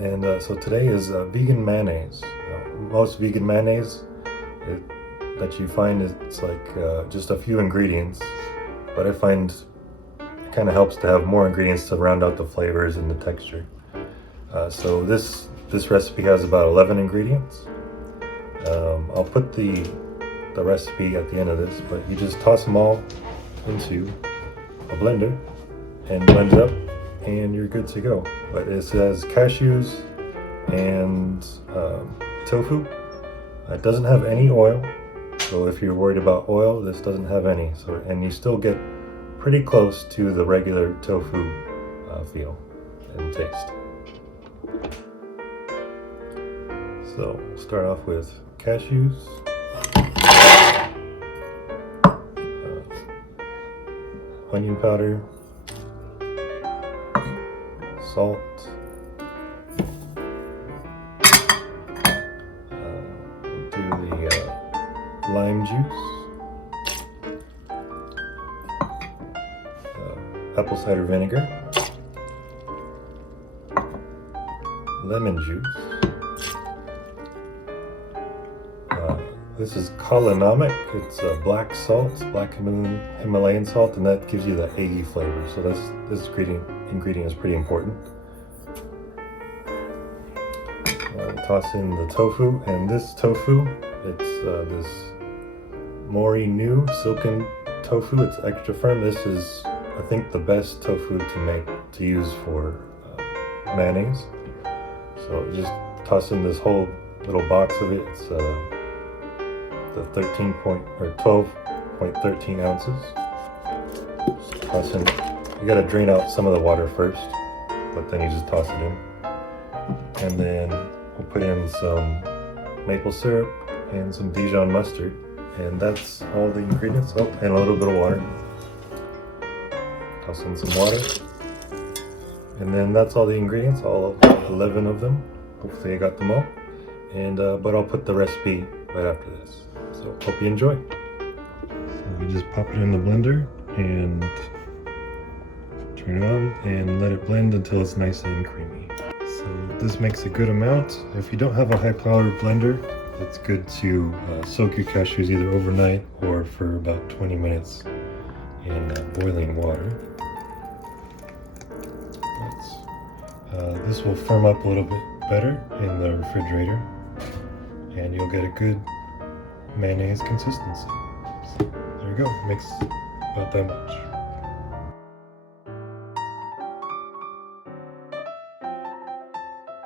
and so today is vegan mayonnaise. Most vegan mayonnaise that you find, it's like just a few ingredients, but I find it kind of helps to have more ingredients to round out the flavors and the texture. So this recipe has about 11 ingredients. I'll put the recipe at the end of this, but you just toss them all into a blender and blend it up, and you're good to go. But it says cashews and tofu. It doesn't have any oil, so if you're worried about oil, this doesn't have any. So, and you still get pretty close to the regular tofu feel and taste. So start off with cashews, onion powder, salt, do the lime juice, apple cider vinegar, lemon juice. This is kalanomic. It's black salt, black Himalayan salt, and that gives you the eggy flavor. So this ingredient is pretty important. Toss in the tofu, and this tofu, it's this Mori new silken tofu. It's extra firm. This is, I think, the best tofu to use for mayonnaise. So just toss in this whole little box of it. It's the 12.13 ounces. Just toss in. You gotta drain out some of the water first, but then you just toss it in. And then we'll put in some maple syrup and some Dijon mustard, and that's all the ingredients. Oh, and a little bit of water. Toss in some water, and then that's all the ingredients, all 11 of them. Hopefully I got them all. And but I'll put the recipe right after this. So hope you enjoy. So you just pop it in the blender and turn it on and let it blend until it's nice and creamy. So this makes a good amount. If you don't have a high-powered blender, it's good to soak your cashews either overnight or for about 20 minutes in boiling water. This will firm up a little bit better in the refrigerator, and you'll get a good mayonnaise consistency. So there you go, it makes about that much.